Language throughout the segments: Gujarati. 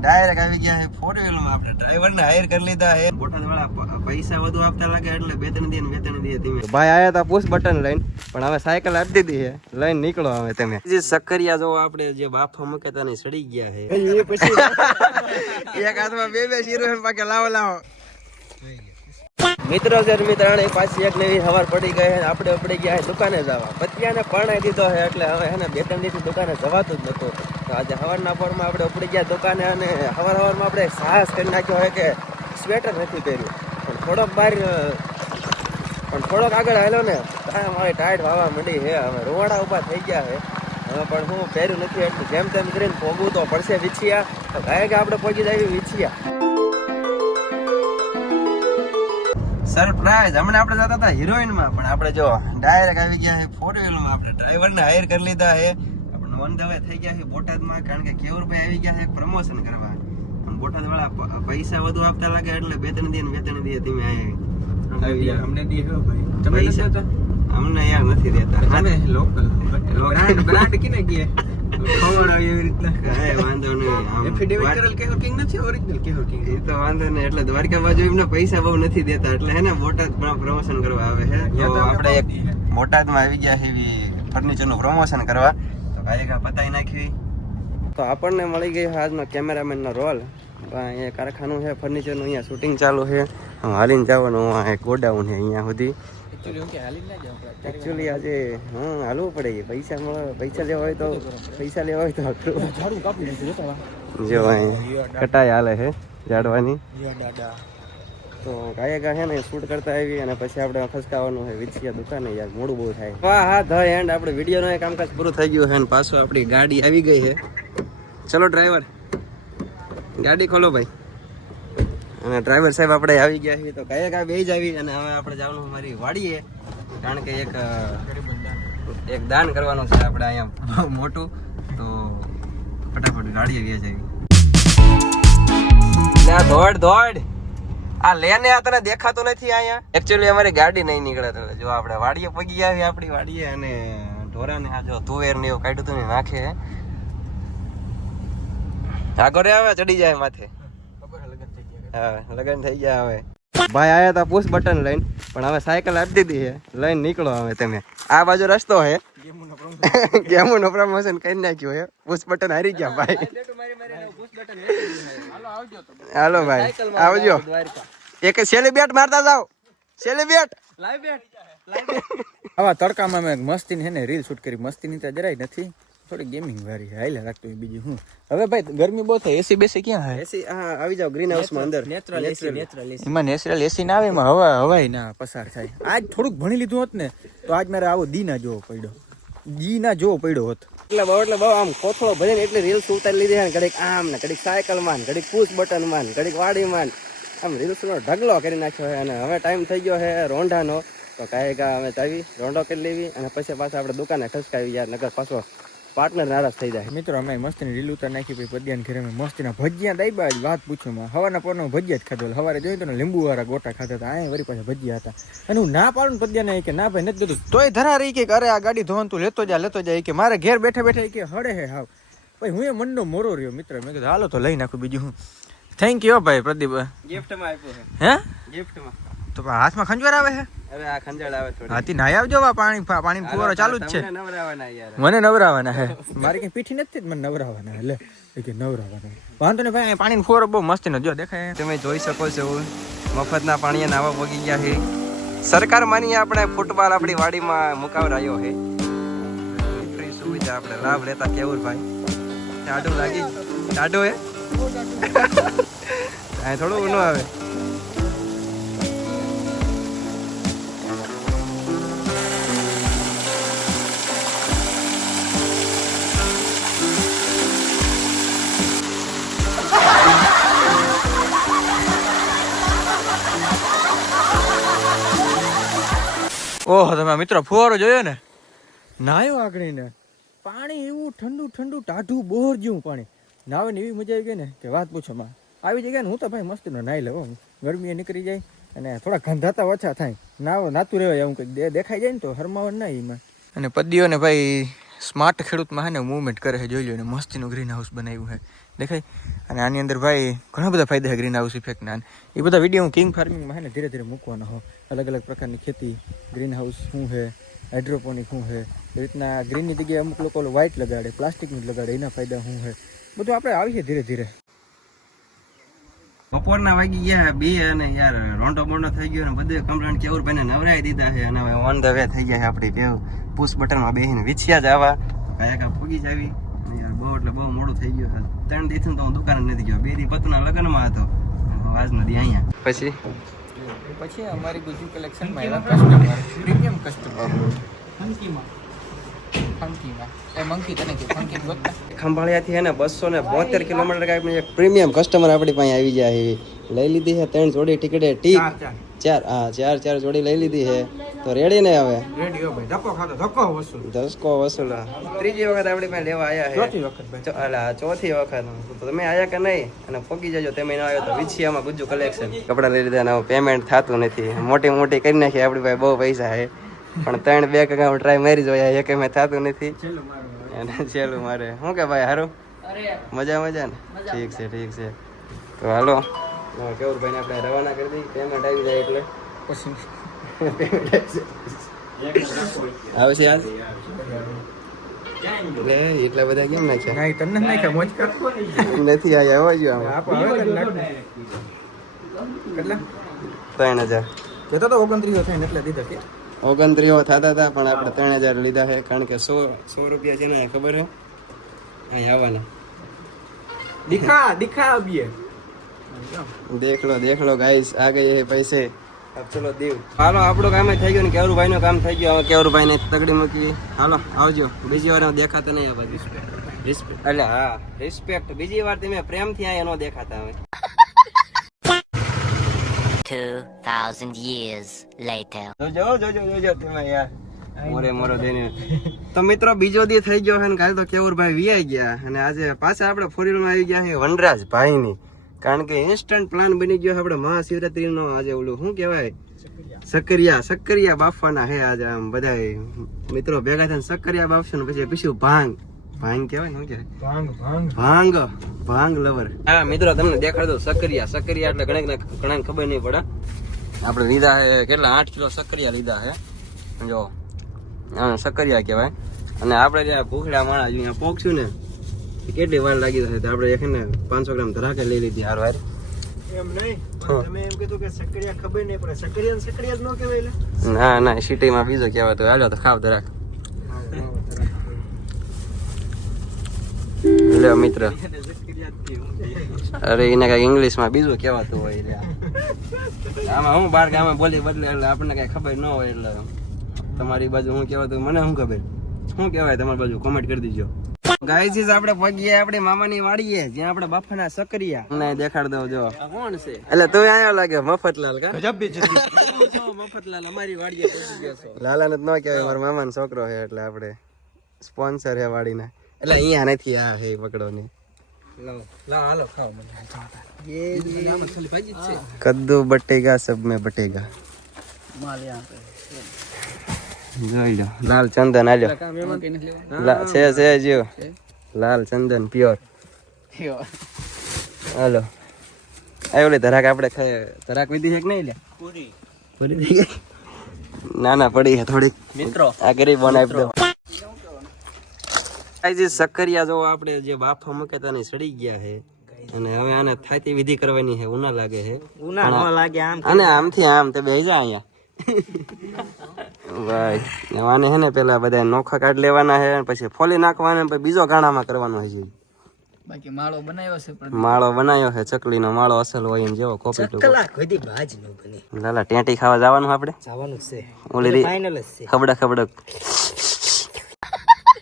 ડાયરેક્ટ આવી ગયા છે ફોર વ્હીલમાં. આપણે ડ્રાઈવર ને હાયર કરી લીધા છે. બોટાદ વાળા પૈસા વધુ આપતા લાગે એટલે બે ત્રણ દિન બે ત્રણ દિન ધીમે. ભાઈ આયા તા પુશ બટન લઈને પણ હવે સાયકલ આપી દીધી છે. લઈને નીકળો હવે તમે. જે સક્કરિયા જો આપણે જે બાફા મૂકે તને સડી ગયા છે. એક હાથમાં બે બે શીરો પાકે લાવો લાવો. મિત્રો છે મિત્રાણે પાછી એક નવી હવાર પડી ગઈ આપણે ઉપડી ગયા દુકાને જવા. પતિયાને પરણાઈ દીધો છે, એટલે હવે એને બે ત્રણ દિવસથી દુકાને જવાતું જ નતું તો આજે હવારના પોરમાં આપણે ઉપડી ગયા દુકાને અને હવાર હવારમાં આપણે સાહસ કરી નાખ્યો હોય કે સ્વેટર નથી પહેર્યું. પણ થોડોક બહાર, પણ થોડોક આગળ હાલ્યો ને ત્યાં મારી ટાઈટ વાવા મંડી છે. હવે રોવાડા ઊભા થઈ ગયા છે. હવે પણ હું પહેર્યું નથી એટલું. જેમ તેમ કરીને પોગવું તો પડશે વિછિયા. તો ગાય આપણે પહોંચી જાય વિછિયા. સરપ્રાઈઝ હમણાં આપણે જતા હતા હિરોઈનમાં પણ આપણે જો ડાયરેક્ટ આવી ગયા છે ફોર વ્હીલમાં આપણે ડ્રાઈવર ને હાયર કરી લીધા છે. આપણે ધ થઈ ગયા છે બોટાદમાં કારણ કે કેવુરભાઈ આવી ગયા છે પ્રમોશન કરવા. પણ બોટાદ વાળા પૈસા વધુ આપતા લાગે એટલે બે ત્રણ દિન બે ત્રણ દિન ધીમે આવી ગયા. અમને દે ભાઈ. તમે પૈસા અમને યાર નથી દેતા. અમે લોકલ બ્રાન્ડ બ્રાન્ડ કિને ગયે? ખબર આવી એવી રીતના. કાંઈ વાંધો નહીં. એફિડેવિટ કરેલ કિંગ નથી? ઓરિજિનલ કિંગ એ તો વાંધો નહીં. એટલે દ્વારકા બાજુ એમને પૈસા બહુ નથી દેતા. એટલે હે ને બોટાદ પ્રમોશન કરવા આવે છે. તો આપણે એક બોટાદમાં આવી ગયા છે એવી ફર્નિચરનું પ્રમોશન કરવા. તો ભાઈ કા પતાઈ નાખવી. તો આપણને મળી ગઈ આજનો કેમેરામેનનો રોલ અહીંયા કારખાનું છે ફર્નિચરનું અહીંયા શૂટિંગ ચાલુ છે. હું હાલીને જવાનું એક ગોડાઉન છે અહીંયા સુધી. એકચ્યુઅલી હું કે હાલી ના જાવ એકચ્યુઅલી આજે હા હાલવું પડે છે પૈસા મળે પૈસા લેવા હોય તો પૈસા લેવા હોય તો આટલું જો અહીં કટાઈ હાલે છે ઝાડવાની. તો દાદા. તો ગાયકા છે ને શૂટ કરતા આવી અને પછી આપણે ફસકાવાનું છે વિચિયા દુકાને યાર મોડું બહુ થાય. વાહ હા ધ એન્ડ આપણે વીડિયો એ કામકાજ પૂરું થઈ ગયું છે અને પાછો આપણી ગાડી આવી ગઈ છે. ચલો ડ્રાઈવર ગાડી ખોલો ભાઈ. અને ડ્રાઈવર સાહેબ આપણે આવી ગયા છીએ તો કયા કયા બે જ આવી અને હવે આપણે જવાનું અમારી વાડીએ. કારણ કે એક એક દાન કરવાનું છે આપણે અહીંયા મોટું. તો ફટાફટ ગાડીએ વ્યા જાય ના દોડ દોડ. આ લેને આ તને દેખાતું નથી અહીંયા. એકચ્યુઅલી અમારી ગાડી નહીં નીકળે તો જો આપણે વાડીએ પગી આવી આપણી વાડીએ અને ઢોરાને આ જો તુવેર ને એવું કાઢ્યું હતું ને નાખે. આગળ આવે, ચડી જાય માથે. હે લગન થઈ ગયા હા હવે. ભાઈ આયા હતા પુશ બટન લઈને પણ હવે સાયકલ આપી દીધી છે. લઈને નીકળો હવે તમે. આ બાજુ રસ્તો છે. ગેમો નો પ્રમોશન કરી નાખ્યું છે. પુશ બટન હારી ગયા ભાઈ. મારી મારી પુશ બટન હાલો આવજો તો હાલો ભાઈ આવજો. એક સેલિબ્રેટ મારતા જાઓ. સેલિબ્રેટ લાઈવ બેટ. આવા તડકામાં મેં મસ્તીની છે ને રીલ શૂટ કરી. મસ્તીની તો જરાય નથી. થોડી ગેમિંગ વાળી હાલે હાઈલા રાખતો બીજું હું હવે ભાઈ ગરમી બહુ થાય એસી બેસી ક્યાં હે? એસી હા આવી જાવ ગ્રીન હાઉસમાં અંદર. Natural AC Natural. એમાં નેચરલ એસી ના આવે એમાં હવા હવાય ના પસાર થાય. આજ થોડુંક ભણી લીધું હોત ને તો આજ મારે આવો દી ના જોવો પડ્યો. દી ના જોવો પડ્યો હોત. એટલે બહુ એટલે બહુ આમ કોથળો ભરીને એટલી રીલ્સ ઉતારી લીધી છે ને ઘડીક આમ ને ઘડીક સાયકલમાં ને ઘડીક પુશ બટનમાં ને ઘડીક વાડી માં આમ રીલ્સ નો ઢગલો કરી નાખ્યો છે અને હવે ટાઈમ થઈ ગયો છે રોંઢાનો. તો કાંઈ કા અમે ચાવી રોંઢો કરી લેવી અને પછી પાછા આપણે દુકાને ખસકાવી યાર નગર પાછો પાર્ટનર નારાજ થઈ જાય. મિત્રો અમે મસ્તીની રીલ ઉતાર નાખી પછી પદ્યાને ઘરે અમે મસ્તીના ભજીયા દાઈબા જ વાત પૂછો માં હવાના પોરના ભજીયા જ ખાધો સવારે જોયું તો લીંબુવાળા લીંબુ વાળા ગોટા ખાતા હતા. અહીં વળી પાછા ભજીયા હતા. અને હું ના પાડું ને પદ્યાને કે ના ભાઈ નથી દેતું. તોય ધરા રહી કે અરે આ ગાડી ધોવાનું તું લેતો જા લેતો જાય કે મારે ઘેર બેઠા બેઠા કે હડે હે હાવ. ભાઈ હું એ મનનો મોરો રહ્યો મિત્ર. મેં કીધું હાલો તો લઈ નાખું બીજું હું. થેન્ક યુ ભાઈ પ્રદીપ. ગિફ્ટમાં આપ્યો હે? ગિફ્ટમાં તો હાથમાં ખંજવાર આવે છે? હવે આ ખંજળ આવે થોડી. હાથી નાઈ આવજો વા પાણી પાણી ફુવારો ચાલુ જ છે. નવરાવાના યાર. મને નવરાવાના હે મારી કઈ પીઠી નથી મને નવરાવાના એટલે કે નવરાવાના વાંધો ને ભાઈ પાણીનો ફુવારો બહુ મસ્ત નો જો દેખાય. તમે જોઈ શકો છો મફતના પાણીએ નાવા પગી ગયા છે. સરકાર માની આપણે ફૂટબોલ આપણી વાડીમાં મુકાવરાયો છે. ફ્રી સુવિધા આપણે લાભ લેતા કેવું ભાઈ? ટાઢું લાગી? ટાઢું હે? થોડું ન આવે. ઓહો તમે મિત્રો ફુવારો જોયો ને? નાયો આગળ ને પાણી એવું ઠંડુ ઠંડુ ટાઢું બોર જેવું પાણી. નાવે ને એવી મજા આવી ગઈ ને કે વાત પૂછો માં. આવી જગ્યાએ ને હું તો ભાઈ મસ્ત ને નાઈ લઉં ગરમી નીકળી જાય અને થોડા ગંધાતા ઓછા થાય. નાવ નાતું રહેવાય એવું કંઈક દે- દેખાઈ જાય ને તો હરમાવન ના એમાં અને પદ્દીઓ ને ભાઈ સ્માર્ટ ખેડૂતમાં હે ને મૂવમેન્ટ કરે છે, જોઈ લો ને મસ્તીનું ગ્રીન હાઉસ બનાવ્યું છે દેખાય? અને આની અંદર ભાઈ ઘણા બધા ફાયદા છે ગ્રીન હાઉસ ઇફેક્ટના એ બધા વીડિયો હું કિંગ ફાર્મિંગમાં હે ને ધીરે ધીરે મૂકવાનો હો. અલગ અલગ પ્રકારની ખેતી ગ્રીન હાઉસ શું છે હાઇડ્રોપોનિક શું છે એ રીતના ગ્રીનની જગ્યાએ અમુક લોકો વ્હાઇટ લગાડે પ્લાસ્ટિકનું લગાડે, એના ફાયદા શું છે બધું આપણે આવીએ ધીરે ધીરે. બપોરના વાગી ગયા બે અને યાર રોંટો બોંટો થઈ ગયો અને બધે કમ્પ્લેન કેવું ભાઈને નવરાઈ દીધા છે અને હવે ઓન ધ વે થઈ ગયા છે આપણી બેવ પુશ બટનમાં બેસીને વિછ્યા જ આવા. કાયા કા પૂગી જ આવી. અને યાર બહુ એટલે બહુ મોડું થઈ ગયું છે. ત્રણ દિવસથી તો હું દુકાને નથી ગયો. બે દી પતુના લગ્નમાં હતો. આજ નથી અહીંયા. પછી? પછી અમારી ગુજુ કલેક્શનમાં એવા કસ્ટમર પ્રીમિયમ કસ્ટમર ખંભાળિયાથી હે ને બસો ને બોતેર કિલોમીટર એક પ્રીમિયમ કસ્ટમર આપણી પાસે આવી જાય લઈ લીધી છે ત્રણ જોડી ટિકિટે ટીક. ચાર હા ચાર ચાર જોડી લઈ લીધી છે. તો રેડી ને હવે? રેડી હો ભાઈ. ધક્કો ખાતો ધક્કો વસૂલ. દસકો વસૂલ ત્રીજી વખત આપણી પાસે લેવા આવ્યા છે. ચોથી વખત અલા, ચોથી વખત. તો તમે આયા કે નહીં? અને પગી જજો તમે ન આવ્યો તો વિછિયામાં ગુજ્જુ કલેક્શન કપડાં લઈ લીધા પેમેન્ટ થતું નથી. મોટી મોટી કરી નાખી આપણી પાસે બહુ પૈસા છે. પણ ત્રણ બે કગા ટ્રાય મારી જોયા એક મેં થતું નથી. છેલ્લું મારું અને છેલ્લું મારે. શું કે ભાઈ હારું? મજા મજા ને? ઠીક છે ઠીક છે. તો હાલો. કેવું ભાઈને આપણે રવાના કરી દઈએ. પેમેન્ટ આવી જાય એટલે. પછી આવશે આજ? એટલા બધા કેમ નાખ્યા તમને નાખ્યા મોજ કર. નથી આયા આવવા ગયો કેટલા? ત્રણ હજાર. તો ઓગણત્રીસો થઈને એટલે દીધા કે? ઓગણત્રીસો થતા હતા પણ આપણે ત્રણ હજાર લીધા છે કારણ કે સો સો રૂપિયા છે ને ખબર છે અહીં આવવાના. દિખા દિખા અબીએ દેખ લો દેખ લો ગાઈસ આ ગઈ હે પૈસે. ચલો દેવ. હાલો આપણું કામ થઈ ગયું ને કેવરુભાઈ નું કામ થઈ ગયું. હવે કેવરુભાઈ ને તગડી મૂકી. હાલો આવજો. બીજી વાર દેખાતા નહીં આ બાજુ એટલે હા રિસ્પેક્ટ બીજી વાર તમે પ્રેમથી આ એનો દેખાતા હવે 2,000 years later. જોજો જોજો જોજો તમે યાર. મોરે મોરો દઈને તો મિત્રો બીજો દી થઈ ગયો છે ને કાલે તો કેવુરભાઈ વિયાઈ ગયા. અને આજે પાછા આપણે ફોરીલમાં આવી ગયા છે વનરાજ ભાઈની કારણ કે ઇન્સ્ટન્ટ પ્લાન બની ગયો આપણે આપણે મહાશિવરાત્રીનો આજે ઓલું શું કહેવાય? સક્કરિયા. સક્કરિયા બાફવાના હે આજે આમ બધા મિત્રો ભેગા થઈને સક્કરિયા બાફશું ને પછી પીશું ભાંગ. ભાંગ કહેવાય ને શું ભાંગ ભાંગ. ભાંગ ભાંગ લવર હા મિત્રો તમને દેખાડ દો સકરિયા સકરિયા એટલે ઘણા ઘણા ખબર નહીં પડે. આપણે લીધા છે કેટલા? આઠ કિલો સકરિયા લીધા છે. જો સકરિયા કહેવાય. અને આપણે જે ભૂખડા માણા અહીંયા પોકશું ને એ કેટલી વાર લાગી જશે? તો આપણે એક ને પાંચસો ગ્રામ ધરાકે લઈ લીધી હાર વાર. એમ નહીં. તમે એમ કીધું કે સકરિયા ખબર નહીં પડે. સકરિયા સકરિયા જ ન કહેવાય એટલે ના ના સિટીમાં બીજો કહેવાય તો હાલો તો ખાવ ધરાક. લ્યો મિત્ર. અરે એને કઈ ઇંગ્લિશમાં બીજું કહેવાતું હોય એટલે આમાં હું બાર ગામે બોલી બદલે એટલે આપણને કઈ ખબર ન હોય એટલે તમારી બાજુ હું કહેવાતું મને શું ખબર? શું કહેવાય તમારી બાજુ? કોમેન્ટ કરી દીજો. ગાઈસીસ આપણે પગીએ આપણે મામાની વાડીએ જ્યાં આપણે બાફાના સકરિયા. ને દેખાડ દઉં જો. કોણ છે? એટલે તું આયો લાગે મફતલાલ કા? ગજબ બી મફતલાલ અમારી વાડીએ લાલાને જ ન કહેવાય મારા મામાનો છોકરો છે એટલે આપણે સ્પોન્સર છે વાડીના. એટલે અહીંયા નથી આ હે પકડો ને કદ્દુ બટેગા સબ મેં બટેગા જોઈ લો લાલ ચંદન આલ્યો. છે છે જો. લાલ ચંદન પ્યોર હાલો. આ ઓલી ધરાક આપણે ખાય ધરાક વિધી છે કે નહીં લે? પૂરી. પૂરી ના ના પડી છે થોડીક. મિત્રો આ ગરીબ બનાવી દો. આ સકરિયા જો આપણે જે બાફા મૂકેતા ને સડી ગયા છે. અને હવે આને થાતી વિધિ કરવાની છે ઉના લાગે છે. ઉના ન લાગે આમ અને આમથી આમ તે બેહી જા અહીંયા. ભાઈ આને હે ને પેલા બધા નોખા કાઢ લેવાના છે અને પછી ફોલી નાખવાના પછી બીજો ગાણામાં કરવાનો છે. બાકી માળો બનાવ્યો છે પણ. માળો બનાવ્યો છે ચકલીનો માળો અસલ હોય એમ જેવો કોપી ટુ કદી ભાજ ન બને. લાલા ટેટી ખાવા જવાનું આપણે? જવાનું છે. ઓલી ફાઇનલ જ છે. ખબડક ખબડક.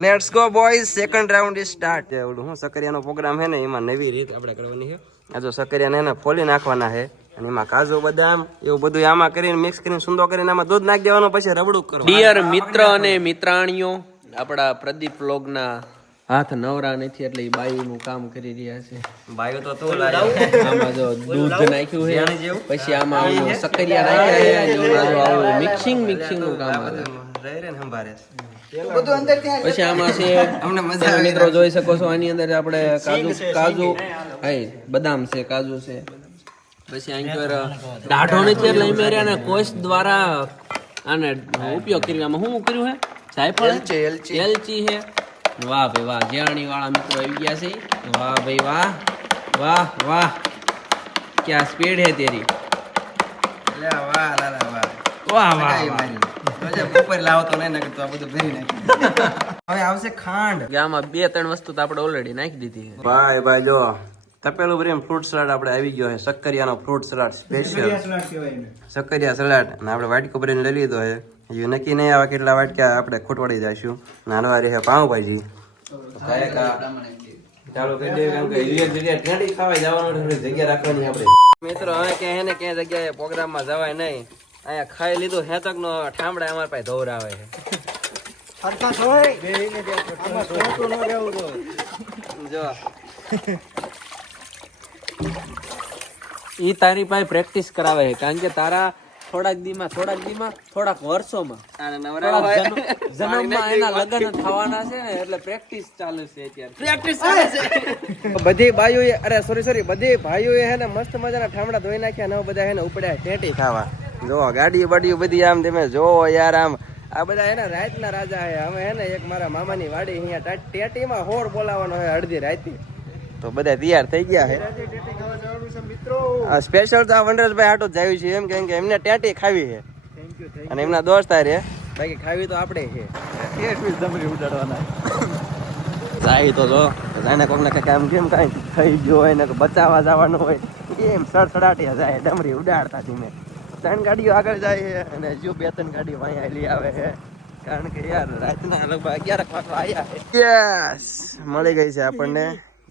Let's go boys second round is start ઓલું હું સકરિયાનો પ્રોગ્રામ છે ને એમાં નવી રીત આપણે કરવાની છે. આ જો સકરિયાને એને ફોલી નાખવાના છે અને એમાં કાજુ બદામ એવું બધું આમાં કરીને મિક્સ કરીને સુંદર કરીને આમાં દૂધ નાખી દેવાનું પછી રબડું કરો ડિયર મિત્ર અને મિત્રાણીઓ આપણા પ્રદીપ લોગના હાથ નવરા નથી એટલે એ બાઈનું કામ કરી રહ્યા છે. બાયુ તો તો આમાં જો દૂધ નાખ્યું છે પછી આમાં આવું સક્કરિયા નાખ્યા છે મિક્સિંગ મિક્સિંગનું કામ રહે રે ને સંભારે પછી આમાં છે મિત્રો જોઈ શકો છો આની અંદર આપણે કાજુ કાજુ હાય બદામ છે કાજુ છે. પછી અહીં દાઢો નથી એટલે અહીં મેરે આને કોષ દ્વારા આને ઉપયોગ કરી આમાં શું કર્યું હે? જાયફળ એલચી એલચી. છે વાહ ભાઈ વાહ જેણી વાળા મિત્રો આવી ગયા છે. વાહ ભાઈ વાહ વાહ વાહ. ક્યાં સ્પીડ હે તેરી? વાહ વાહ. વાહ હવે આવશે ખાંડ. આમાં બે ત્રણ વસ્તુ તો આપણે ઓલરેડી નાખી દીધી છે. ભાઈ ભાઈ જો તપેલું ભરીને ફ્રૂટ સલાડ આપણે આવી ગયો છે. સક્કરિયાનો ફ્રૂટ સલાડ સ્પેશિયલ સક્કરિયા સલાડ અને આપણે વાટકો ભરીને લઈ લીધો છે. નક્કી નહીં આવે કેટલા વાટકા આપણે ખોટવાડી જઈશું નાનવા રહે પાઉંભાજી. ચાલો દઈએ કેમ કે ઠેડી જવાનું જગ્યા રાખવાની આપણે. મિત્રો હવે ક્યાં હે ને ક્યાં જગ્યાએ પ્રોગ્રામમાં જવાય નહીં. અહીંયા ખાઈ લીધું હેતક નો ઠામડા અમારા પાસે ધોવરાવે છે. જો. ઈ તારી પાસે પ્રેક્ટિસ કરાવે છે કારણ કે તારા થોડાક દીમાં થોડાક દીમાં થોડાક વર્ષોમાં. જન્મમાં એના લગ્ન થવાના છે ને એટલે પ્રેક્ટિસ ચાલુ છે અત્યારે. બધી ભાઈઓએ અરે સોરી સોરી બધી ભાઈઓએ હે ને મસ્ત મજાના ઠામડા ધોઈ નાખ્યા ને બધા હે ને ઉપડ્યા ટેટી ખાવા. જો ગાડી બાડીઓ બધી આમ તમે જોવો યાર આમ. આ બધા એના રાતના રાજા હે. અમે હે ને એક મારા મામાની વાડી અહીંયા ટેટીમાં હોર બોલાવવાનો હોય અડધી રાતી. તો બધા તૈયાર થઈ ગયા હે. આ સ્પેશિયલ તો આ વનરાજભાઈ આટો જ આવ્યું છે એમ કેમ કે એમને ટેટી ખાવી છે. અને એમના દોસ્ત આ રે બાકી ખાવી તો આપણે છે. જાય તો જો. જાણે કોક ને આમ કેમ કાંઈ થઈ ગયો હોય ને બચાવવા જવાનું હોય. એમ સડસડાટી જાય ડમરી ઉડાડતા ધીમે. ત્રણ ગાડીઓ આગળ જાય છે અને હજુ બે ત્રણ ગાડી અહીંયા લઈ આવે છે. કારણ કે યાર રાતના લગભગ અગિયાર વાગે આવ્યા છે. મળી ગઈ છે આપણને.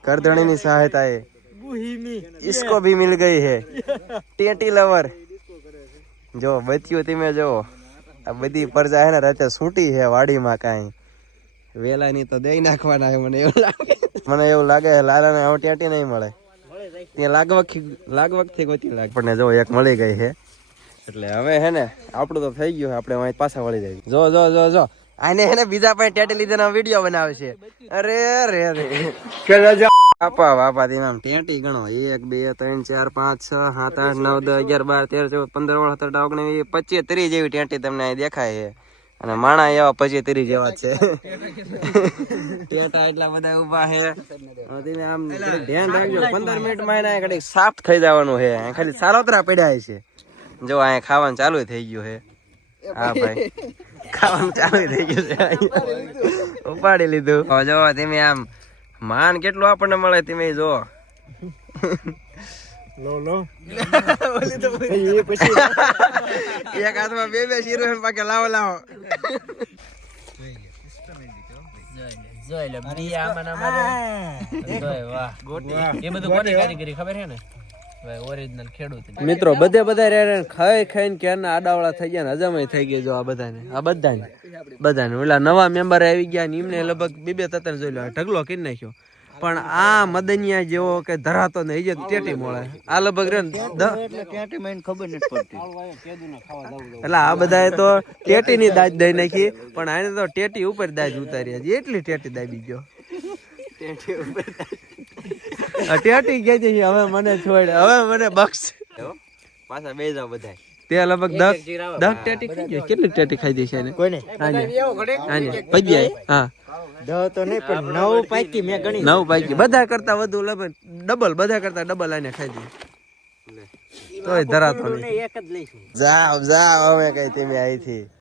કરધણીની સહાયતા એ. ઇસકો ભી મિલ ગઈ હે ટેટી લવર. જો બચ્યું તમે જો. આ બધી પરજા હે ને રાતે છૂટી હે વાડીમાં કાંઈ. વેલા ની તો દઈ નાખવાના મને એવું લાગે. મને એવું લાગે લાલા ને હવે ટેટી નહીં મળે. ત્યાં લાગવખ લાગવખથી ગોતી લાગ પણ જો એક મળી ગઈ છે. એટલે હવે હે ને આપણું તો થઈ ગયું આપણે અહીં પાછા વળી જાય જો જો જો જો. આને હે ને બીજા પણ ટેટી લીધેનો વીડિયો બનાવશે. અરે રે રે આપા બાપા તેમ ટેટી ગણો. એક બે ત્રણ ચાર પાંચ છ સાત આઠ નવ દસ અગિયાર બાર તેર ચૌદ પંદર સોળ સત્તર ઓગણીસ પચીસ ત્રીસ જેવી ટેટી તમને અહીં દેખાય છે. અને માણા એવા પચીસ ત્રીસ જેવા છે. ટેટા એટલા બધા ઊભા છે. તમે આમ ધ્યાન રાખજો પંદર મિનિટમાં એને ઘડીક સાફ થઈ જવાનું છે. ખાલી સારોતરા પડ્યા છે. જો અહીંયા ખાવાનું ચાલુ થઈ ગયું છે. હા ભાઈ. ખાવાનું ચાલુ થઈ ગયું છે ઉપાડી લીધું. હવે જો તમે આમ માન કેટલું આપણને મળે તમે જો. એક હાથમાં બે બે શીરો પાકે લાવો લાવો. મિત્રો બધે બધા રે ખાઈ ખાઈને ક્યારના આડાવડા થઈ ગયા ને હજામાં થઈ ગયા જો આ બધાને. આ બધાને. બધાને. ઓલા નવા મેમ્બર આવી ગયા ને એમને લગભગ બે બે તતર જોઈ લો. ઢગલો કરી નાખ્યો. પણ આ મદનિયા જેવો કે ધરાતો ને જ ટેટી મળે. આ લગભગ રે ને દ- એટલે આ બધાએ તો ટેટી ની દાજ દઈ નાખી. પણ આને તો ટેટી ઉપર દાજ ઉતારી હતી એટલી ટેટી દાબી ગયો. આ ટેટી કે છે હવે મને છોડ. હવે મને બક્ષ. પાછા બે જાવ બધા તે લગભગ દસ દસ ટેટી ખાઈ ગયો કેટલી ટેટી ખાઈ દેશે એને કોઈને? આને આને પગ્યા હા. તો નહીં પણ નવ પાકી મેં ગણી. નવ પાકી. બધા કરતા વધુ લગભગ ડબલ બધા કરતા ડબલ આને ખાઈ દે તોય ધરાતો નહીં. એક જ લઈશું. જાવ જાવ હવે કઈ તમે અહીંથી.